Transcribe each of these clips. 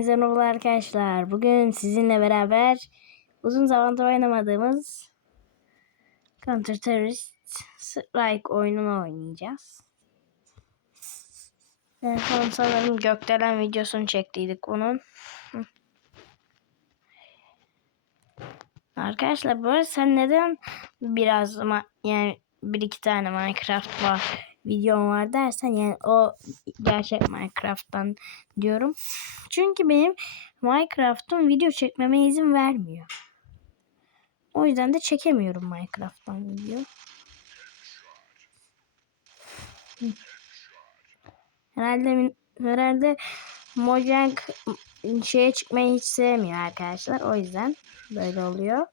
Merhaba arkadaşlar. Bugün sizinle beraber uzun zamandır oynamadığımız Counter Terrorist Strike oyununu oynayacağız. En son sanırım gökdelen videosunu çektiydik bunun. Arkadaşlar bu arada sen neden biraz yani bir iki tane Minecraft var videom var dersen yani o gerçek Minecraft'tan diyorum. Çünkü benim Minecraft'ın video çekmeme izin vermiyor. O yüzden de çekemiyorum Minecraft'tan video. Herhalde herhalde Mojang şeye çıkmayı hiç sevmiyor arkadaşlar. O yüzden böyle oluyor.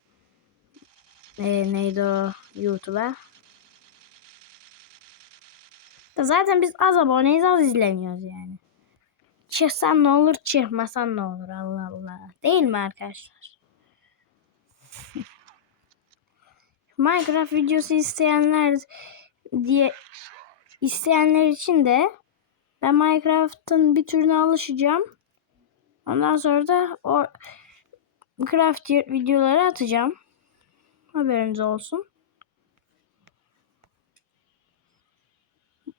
Ee, neydi o YouTube'a? Zaten biz az aboneyiz az izleniyoruz yani. Çıksan ne olur çıkmasan ne olur Allah Allah. Değil mi arkadaşlar? Minecraft videosu isteyenler diye isteyenler için de ben Minecraft'ın bir türüne alışacağım. Ondan sonra da o craft videoları atacağım. Haberiniz olsun.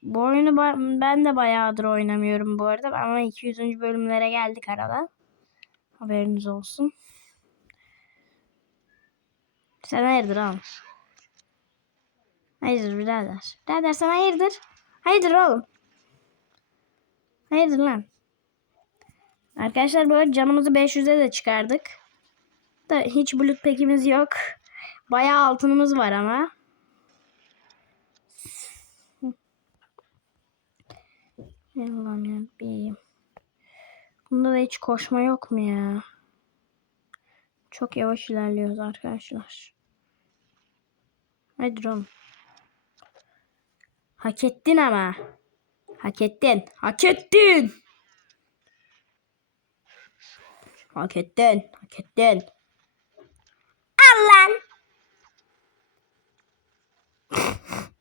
Bu oyunu ben de bayağıdır oynamıyorum bu arada. Ama 200. bölümlere geldik arada. Haberiniz olsun. Sen hayırdır oğlum? Hayırdır birader? Birader sen hayırdır? Hayırdır oğlum? Hayırdır lan? Arkadaşlar arada canımızı 500'e de çıkardık. Da hiç bulut pekimiz yok. Bayağı altınımız var ama. Allah'ım yarabbim. Bunda da hiç koşma yok mu ya? Çok yavaş ilerliyoruz arkadaşlar. Hadi oğlum. Hak ettin ama. Hak ettin. Hak ettin. Hak ettin. Hak ettin. Al lan.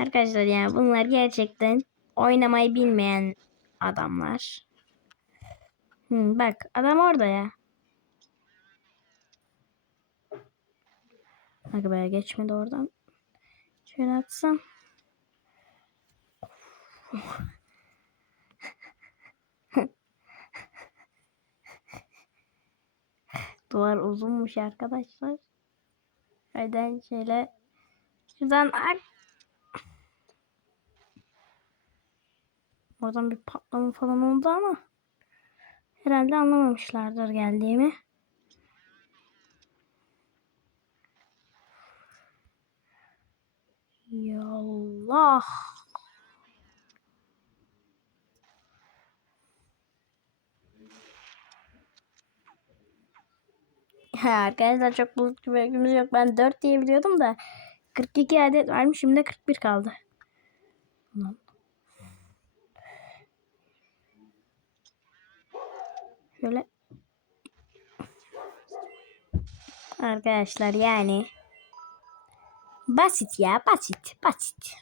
Arkadaşlar yani bunlar gerçekten oynamayı bilmeyen adamlar. Hmm, bak adam orada ya. Bak be geçmedi oradan. Şöyle atsam. Duvar uzunmuş arkadaşlar. Hadi şöyle şuradan ak Oradan bir patlama falan oldu ama herhalde anlamamışlardır geldiğimi. Yallah. Ha, arkadaşlar çok bulut bir yok. Ben 4 diye biliyordum da 42 adet varmış. Şimdi 41 kaldı. Ulan Şöyle. Arkadaşlar yani. Basit ya basit basit.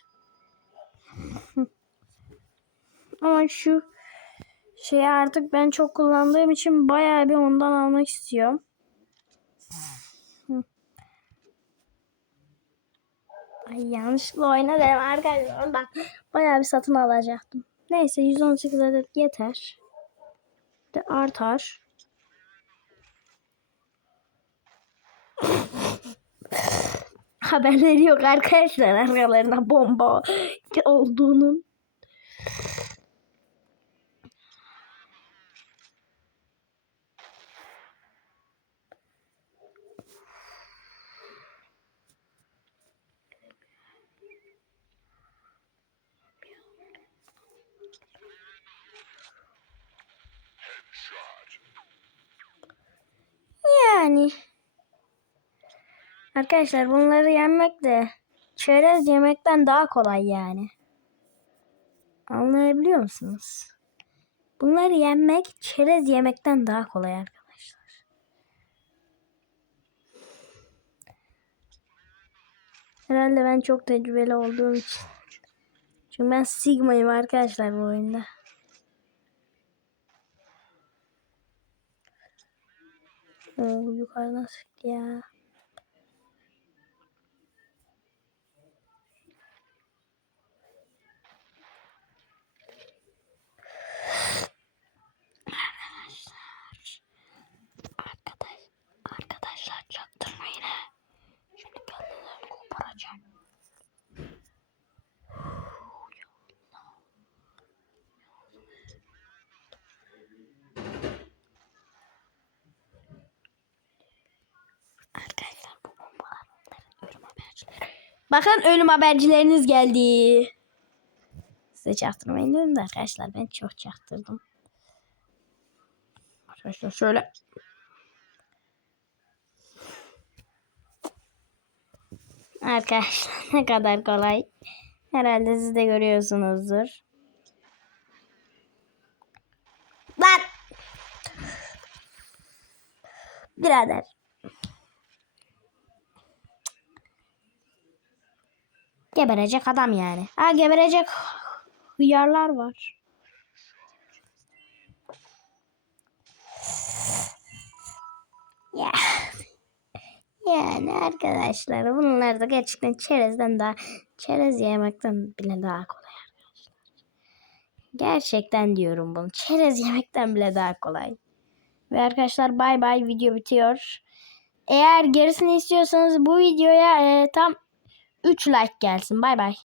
Ama şu şeyi artık ben çok kullandığım için bayağı bir ondan almak istiyorum. Ay yanlışlıkla oyna dedim arkadaşlar. Bak bayağı bir satın alacaktım. Neyse 118 adet yeter de artar. Haberleri yok arkadaşlar arkalarına bomba olduğunun. Yani. Arkadaşlar bunları yenmek de çerez yemekten daha kolay yani. Anlayabiliyor musunuz? Bunları yenmek çerez yemekten daha kolay arkadaşlar. Herhalde ben çok tecrübeli olduğum için. Çünkü ben Sigma'yım arkadaşlar bu oyunda. Oo, yukarıdan sıktı ya. Arkadaş, arkadaşlar çaktırmayın ha. Şimdi kendini koparacağım. Arkadaşlar bu bombalar onların ölüm habercileri. Bakın ölüm habercileriniz geldi. Size çaktırmayın dedim de arkadaşlar ben çok çaktırdım. Arkadaşlar şöyle. Arkadaşlar ne kadar kolay. Herhalde siz de görüyorsunuzdur. Lan! Birader. Geberecek adam yani. Ha geberecek hıyarlar var. Ya. Yani arkadaşlar bunlar da gerçekten çerezden daha çerez yemekten bile daha kolay arkadaşlar. Gerçekten diyorum bunu. Çerez yemekten bile daha kolay. Ve arkadaşlar bay bay video bitiyor. Eğer gerisini istiyorsanız bu videoya e, tam 3 like gelsin. Bay bay.